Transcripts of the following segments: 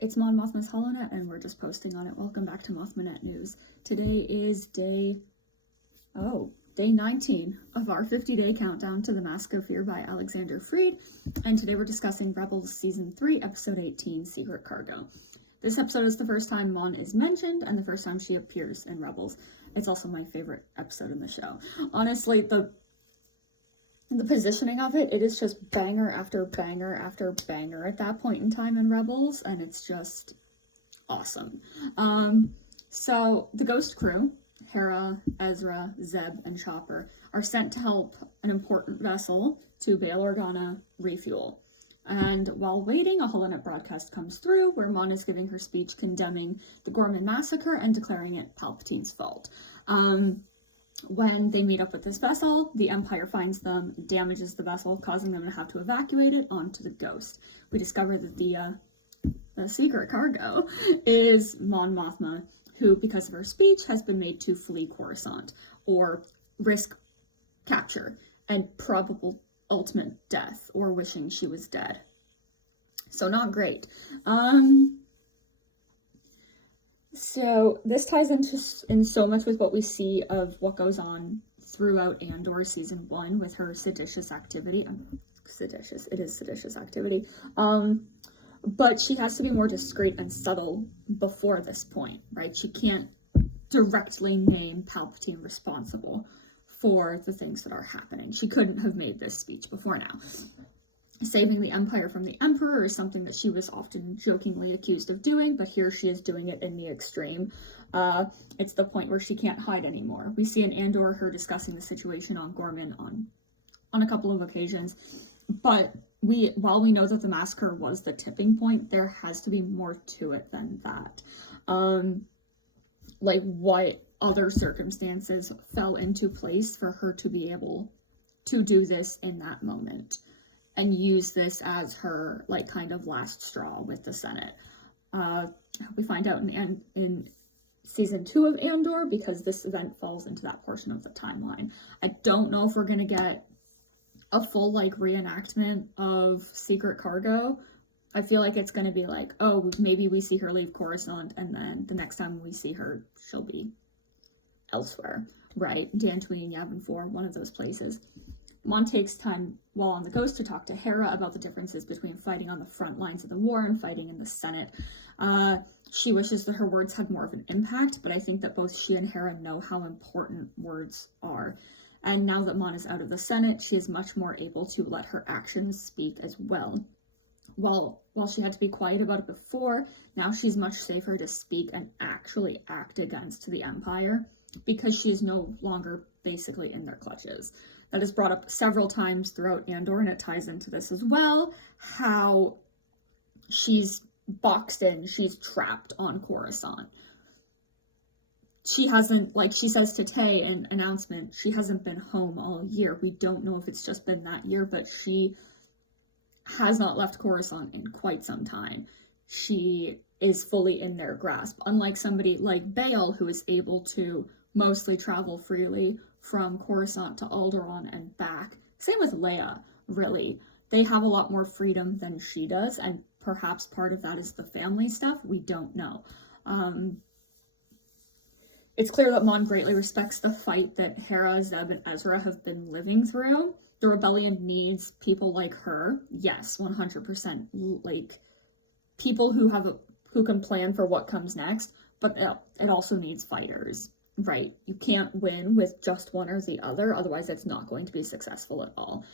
It's Mon Mothma's HoloNet, and we're just posting on it. Welcome back to Mothmanet News. Today is day 19 of our 50-day countdown to the Mask of Fear by Alexander Freed, and today we're discussing Rebels Season 3, Episode 18, Secret Cargo. This episode is the first time Mon is mentioned, and the first time she appears in Rebels. It's also my favorite episode in the show. Honestly, the positioning of it is just banger after banger after banger at that point in time in Rebels, and it's just awesome. So the Ghost crew, Hera, Ezra, Zeb, and Chopper, are sent to help an important vessel to Bail Organa refuel. And while waiting, a HoloNet broadcast comes through where Mon is giving her speech condemning the Gorman massacre and declaring it Palpatine's fault. When they meet up with this vessel, the Empire finds them, damages the vessel, causing them to have to evacuate it onto the Ghost. We discover that the secret cargo is Mon Mothma, who, because of her speech, has been made to flee Coruscant, or risk capture and probable ultimate death, or wishing she was dead. So not great. So this ties in so much with what we see of what goes on throughout Andor Season 1 with her seditious activity. It is seditious activity. But she has to be more discreet and subtle before this point, right? She can't directly name Palpatine responsible for the things that are happening. She couldn't have made this speech before now. Saving the Empire from the Emperor is something that she was often jokingly accused of doing, but here she is doing it in the extreme. It's the point where she can't hide anymore. We see in Andor her discussing the situation on Gorman on a couple of occasions, but while we know that the massacre was the tipping point, there has to be more to it than that. Like, what other circumstances fell into place for her to be able to do this in that moment and use this as her, like, kind of last straw with the Senate. We find out in Season 2 of Andor, because this event falls into that portion of the timeline. I don't know if we're gonna get a full, like, reenactment of Secret Cargo. I feel like it's gonna be like, oh, maybe we see her leave Coruscant, and then the next time we see her, she'll be elsewhere, right? Dantooine, Yavin 4, one of those places. Mon takes time while on the Ghost to talk to Hera about the differences between fighting on the front lines of the war and fighting in the Senate. She wishes that her words had more of an impact, but I think that both she and Hera know how important words are. And now that Mon is out of the Senate, she is much more able to let her actions speak as well. While she had to be quiet about it before, now she's much safer to speak and actually act against the Empire, because she is no longer basically in their clutches. That is brought up several times throughout Andor, and it ties into this as well, how she's boxed in, she's trapped on Coruscant. She hasn't, like she says to Tay in announcement, she hasn't been home all year. We don't know if it's just been that year, but she has not left Coruscant in quite some time. She is fully in their grasp, unlike somebody like Bail, who is able to mostly travel freely from Coruscant to Alderaan and back. Same with Leia, really. They have a lot more freedom than she does, and perhaps part of that is the family stuff. We don't know. It's clear that Mon greatly respects the fight that Hera, Zeb, and Ezra have been living through. The rebellion needs people like her. Yes, 100%. Like, people who can plan for what comes next, but it also needs fighters, right? You can't win with just one or the other, otherwise it's not going to be successful at all.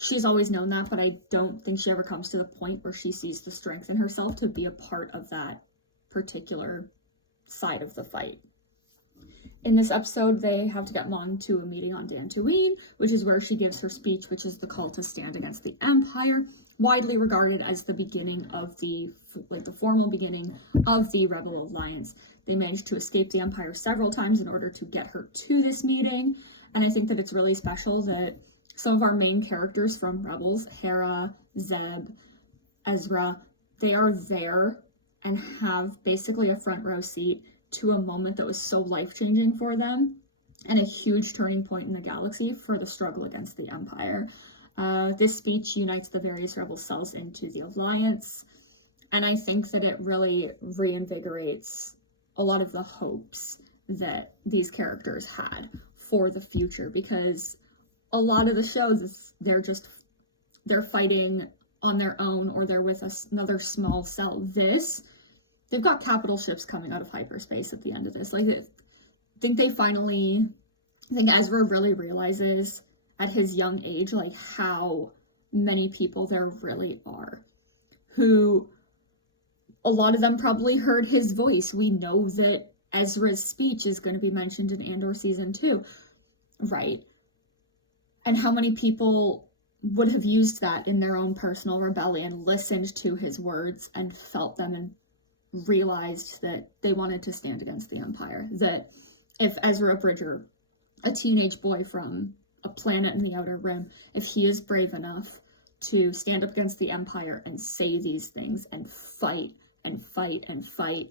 She's always known that, but I don't think she ever comes to the point where she sees the strength in herself to be a part of that particular side of the fight. In this episode, they have to get Mon to a meeting on Dantooine, which is where she gives her speech, which is the call to stand against the Empire, widely regarded as the beginning of the formal beginning of the Rebel Alliance. They managed to escape the Empire several times in order to get her to this meeting, and I think that it's really special that some of our main characters from Rebels, Hera, Zeb, Ezra, they are there and have basically a front row seat to a moment that was so life-changing for them and a huge turning point in the galaxy for the struggle against the Empire. This speech unites the various rebel cells into the Alliance. And I think that it really reinvigorates a lot of the hopes that these characters had for the future, because a lot of the shows, they're fighting on their own, or they're with another small cell. They've got capital ships coming out of hyperspace at the end of this. Like, I think Ezra really realizes at his young age, like, how many people there really are, who, a lot of them probably heard his voice. We know that Ezra's speech is going to be mentioned in Andor season 2, right? And how many people would have used that in their own personal rebellion, listened to his words and felt them, and realized that they wanted to stand against the Empire. That if Ezra Bridger, a teenage boy from a planet in the Outer Rim, if he is brave enough to stand up against the Empire and say these things and fight and fight and fight,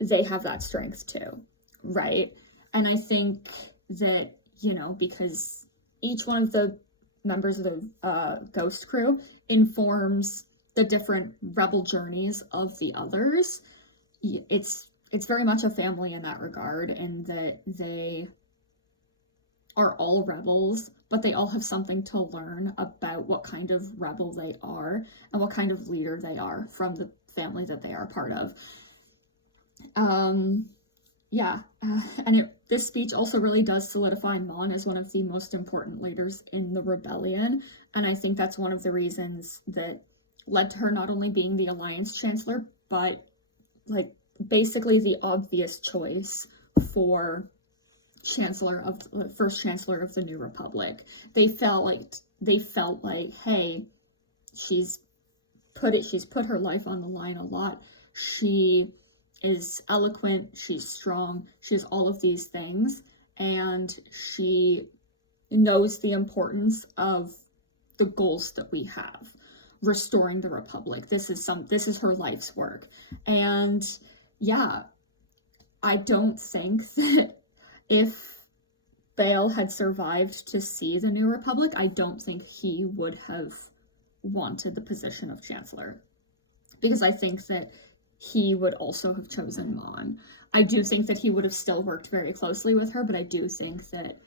they have that strength too, right? And I think that, you know, because each one of the members of the Ghost crew informs the different rebel journeys of the others, it's very much a family in that regard, and that they are all rebels, but they all have something to learn about what kind of rebel they are and what kind of leader they are from the family that they are part of. This speech also really does solidify Mon as one of the most important leaders in the rebellion, and I think that's one of the reasons that led to her not only being the Alliance Chancellor, but like basically the obvious choice for first Chancellor of the New Republic. They felt like, hey, she's put her life on the line a lot. She is eloquent, she's strong, she has all of these things, and she knows the importance of the goals that we have, restoring the Republic. This is her life's work. And yeah, I don't think that if Bail had survived to see the New Republic, I don't think he would have wanted the position of Chancellor, because I think that he would also have chosen Mon. I do think that he would have still worked very closely with her, but I do think that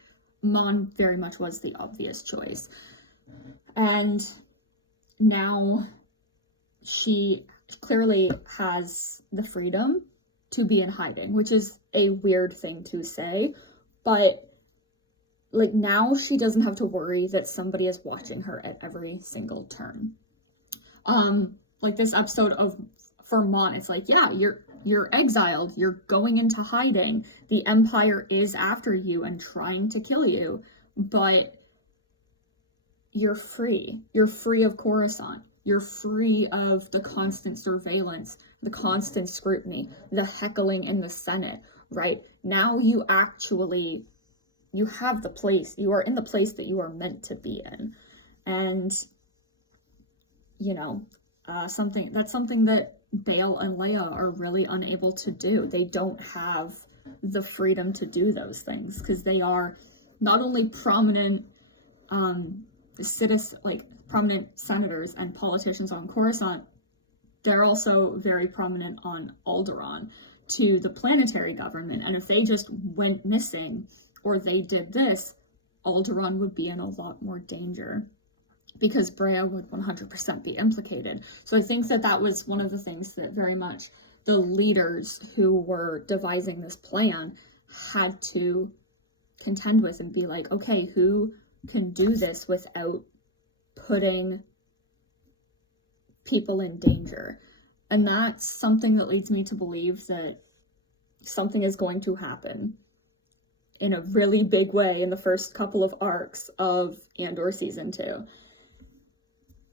Mon very much was the obvious choice. And now she clearly has the freedom to be in hiding, which is a weird thing to say, but like now she doesn't have to worry that somebody is watching her at every single turn. Like this episode for Mon, it's like, yeah, you're exiled, you're going into hiding, the Empire is after you and trying to kill you, but you're free of Coruscant, you're free of the constant surveillance, the constant scrutiny, the heckling in the Senate, right? Now you have the place, you are in the place that you are meant to be in. And, you know, something that Bail and Leia are really unable to do. They don't have the freedom to do those things because they are not only prominent prominent senators and politicians on Coruscant, they're also very prominent on Alderaan to the planetary government. And if they just went missing or they did this, Alderaan would be in a lot more danger, because Brea would 100% be implicated. So I think that was one of the things that very much the leaders who were devising this plan had to contend with and be like, okay, who can do this without putting people in danger? And that's something that leads me to believe that something is going to happen in a really big way in the first couple of arcs of Andor season 2.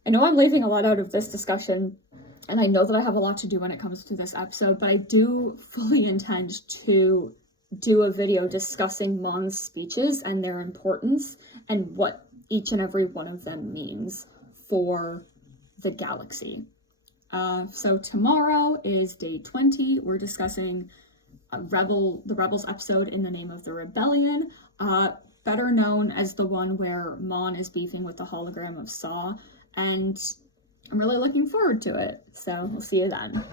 I know I'm leaving a lot out of this discussion, and I know that I have a lot to do when it comes to this episode, but I do fully intend to do a video discussing Mon's speeches and their importance and what each and every one of them means for the galaxy. So tomorrow is day 20. We're discussing the Rebels episode In the Name of the Rebellion, better known as the one where Mon is beefing with the hologram of Saw. And I'm really looking forward to it. So we'll see you then.